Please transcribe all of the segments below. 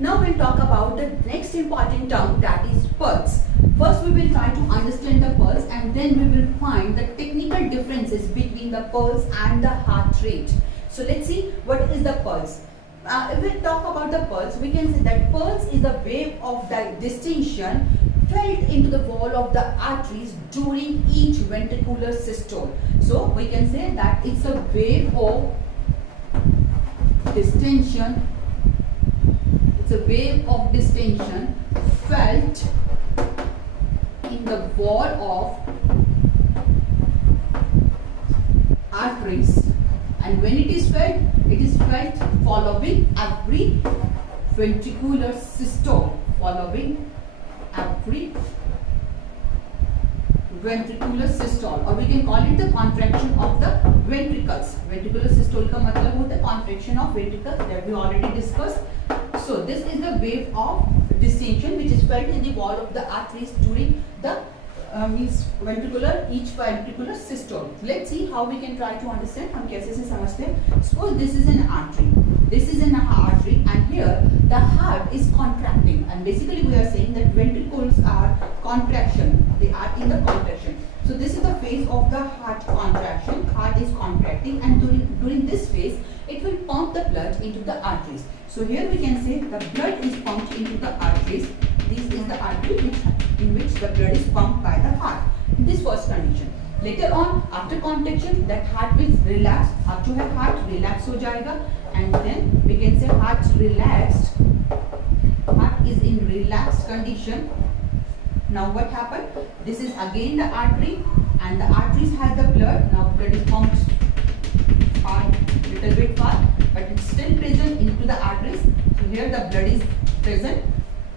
Now we'll talk about the next important term, that is pulse. First we will try to understand the pulse and then we will find the technical differences between the pulse and the heart rate. So let's see what is the pulse. If we talk about the pulse, we can say that pulse is the wave of the distension felt into the wall of the arteries during each ventricular systole. So we can say that it's a wave of distension. It's a wave of distension felt in the wall of arteries, and when it is felt following every ventricular systole. Following every ventricular systole, or we can call it the contraction of the ventricles. Ventricular systole का मतलब होता है contraction of ventricles, that we already discussed. So this is the wave of distension which is felt in the wall of the arteries during the each ventricular systole. Let's see how we can try to understand. हम कैसे से समझते हैं. Suppose this is an artery. This is an artery, and here the heart is contracting, and basically we are saying that ventricles are contraction. They are in the contraction. So this is the phase of the heart contraction. Heart is contracting, and during this phase it will pump the blood into the arteries. So here we can say the blood is pumped into the arteries. This is the artery in which the blood is pumped by the heart. In this first condition. Later on, after contraction, that heart will relax. अब जो है heart relax हो जाएगा, and then we can say heart relaxed. Heart is in relaxed condition. Now what happened? This is again the artery, and the arteries have the blood. Now blood is pumped far, little bit far, but it's still present into the arteries. So here the blood is present.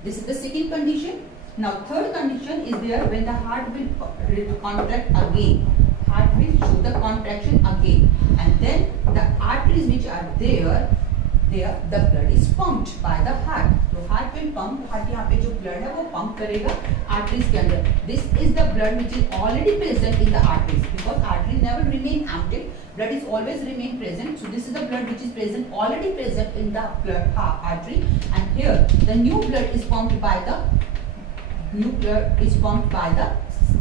This is the second condition. Now third condition is there when the heart will contract again. Heart will show the contraction again, and then the arteries which are there the blood is pumped by the heart. So heart will pump. Heart यहाँ पे जो blood है वो pump करेगा arteries के अंदर. This is the blood which is already present in the arteries, because arteries never remain empty. Blood is always remain present. So this is the blood which is already present in the artery, and here the new blood is pumped by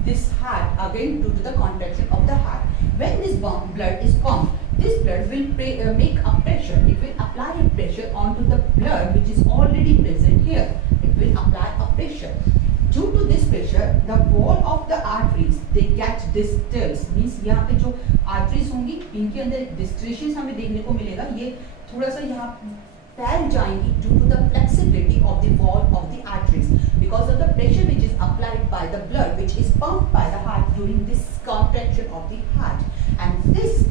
this heart again due to the contraction of the heart. When this blood is pumped, this blood will make a pressure. It will apply a pressure onto the blood which is already present here. It will apply a pressure. Due to this pressure, the wall of the arteries they get disturbed. Means यहाँ पे जो arteries होंगी इनके अंदर distension हमें देखने को मिलेगा. ये थोड़ा सा यहाँ फैल जाएंगी due to the flexibility of the wall of the arteries, because of the pressure which is applied by the blood which is pumped by the heart during this contraction of the heart, and this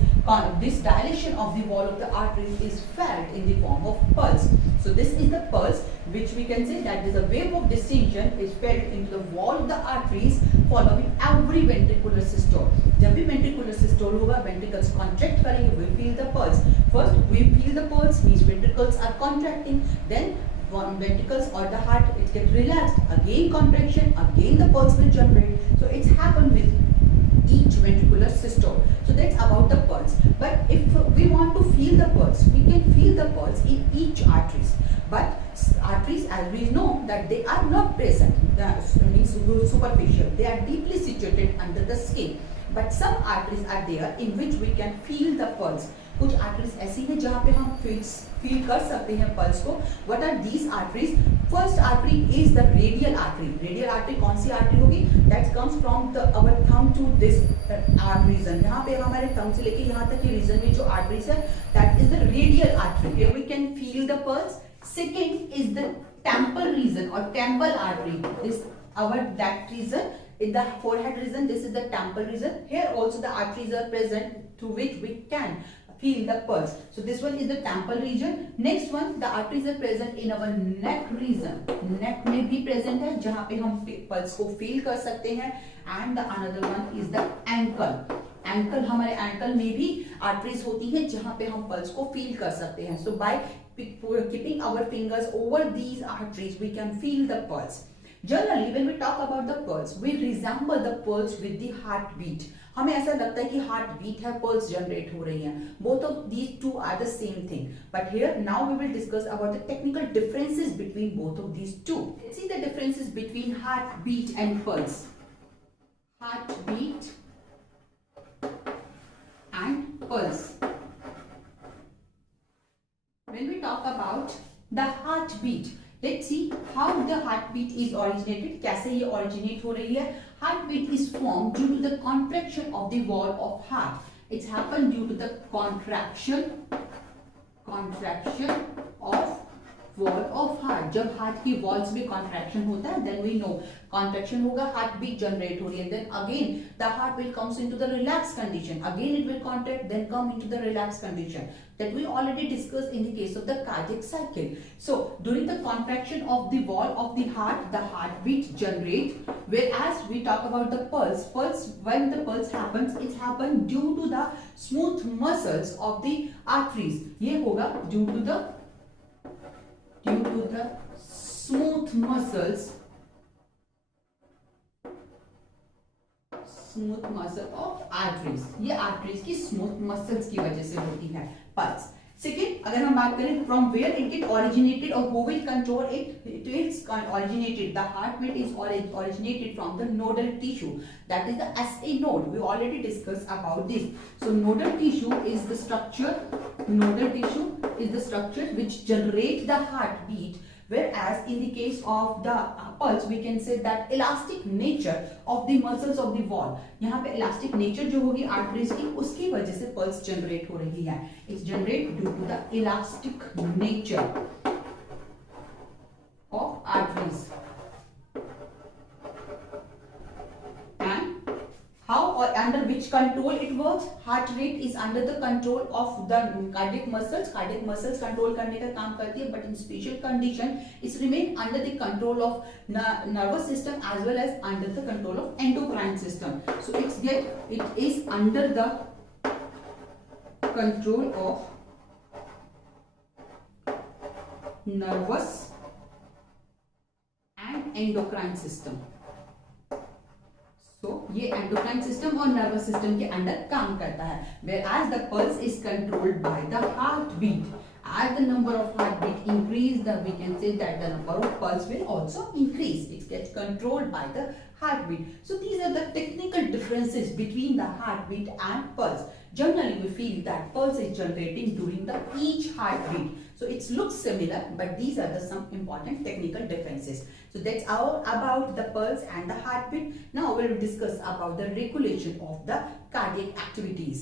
dilation of the wall of the arteries is felt in the form of pulse. So this is the pulse which we can say that is a wave of distension is felt into the wall of the arteries following every ventricular systole. जब भी ventricular systole होगा, ventricles contract करेंगे, we feel the pulse. First we feel the pulse means ventricles are contracting, then ventricles or the heart it get relaxed, again contraction, again the pulse will generate. So it's happened with each ventricular systole. So that's about the pulse. But if we want to feel the pulse, we can feel the pulse in each arteries. But arteries, as we know, that they are not present, that means superficial. They are deeply situated under the skin. But some arteries are there in which we can feel the pulse. कुछ arteries ऐसी हैं जहाँ पे हम feel कर सकते हैं pulse को. What are these arteries? First artery is the radial artery. Radial artery कौन सी artery होगी? That comes from our thumb to this arm region. यहाँ पे हमारे thumb से लेके यहाँ तक के region में जो arteries है, that is the radial artery. Here we can feel the pulse. Second is the temple region or temple artery. This that region in the forehead region. This is the temple region. Here also the arteries are present through which we can feel the pulse. So this one is the temple region. Next one, the arteries are present in our neck region. Neck में भी present है जहाँ पे हम pulse को feel कर सकते हैं. And the another one is the ankle. Ankle हमारे ankle में भी arteries होती हैं जहाँ पे हम pulse को feel कर सकते हैं. So by keeping our fingers over these arteries, we can feel the pulse. Generally, when we talk about the pulse, we resemble the pulse with the heartbeat. हमें ऐसा लगता है कि हार्ट बीट है, पल्स जनरेट हो रही है. Both of these two are the same thing, but here now we will discuss about the technical differences between both of these two. Let's see the differences between heart beat and pulse. Heart beat and pulse. When we talk about the heartbeat, let's see how the heartbeat is originated. कैसे ये originate हो रही है? Heartbeat is formed due to the contraction of the wall of heart. It's happened due to the contraction of wall of heart. जब heart की walls में contraction होता है, then we know कॉन्ट्रैक्शन होगा, हार्ट बीट जनरेट हो रही है. Then again the heart will comes into the relaxed condition. Again it will contract, then come into the relaxed condition. That we already discussed in the case of the cardiac cycle. So during the contraction of the wall of the heartbeat generate. Whereas we talk about the pulse. When the pulse happens, it happens due to the smooth muscles of the arteries. ये होगा due to the smooth muscles of arteries. ये arteries की smooth muscles की वजह से होती है pulse. Second, अगर हम बात करें from where it get originated or who will control it, it is originated. The heartbeat is originated from the nodal tissue. That is the SA node. We already discussed about this. So nodal tissue is the structure. Nodal tissue is the structure which generate the heartbeat. Whereas in the case of the pulse, we can say that elastic nature of the muscles of the wall. यहाँ पे elastic nature जो होगी arteries की, उसकी वजह से pulse generate हो रही है. It's generate due to the elastic nature of arteries. And how or under which control it works? Heart rate is under the control of the cardiac muscles. Cardiac muscles control करने का काम करती है, but in special condition, it's remain under the control of nervous system as well as under the control of endocrine system. So it is under the control of nervous and endocrine system. So ये endocrine system और nervous system के अंदर काम करता है. Whereas the pulse is controlled by the heartbeat. As the number of heartbeat increase, we can say that the number of pulse will also increase. It gets controlled by the heartbeat. So these are the technical differences between the heartbeat and pulse. Generally, we feel that pulse is generating during each heartbeat. So it looks similar, but these are some important technical differences. So that's all about the pulse and the heartbeat. Now we'll discuss about the regulation of the cardiac activities.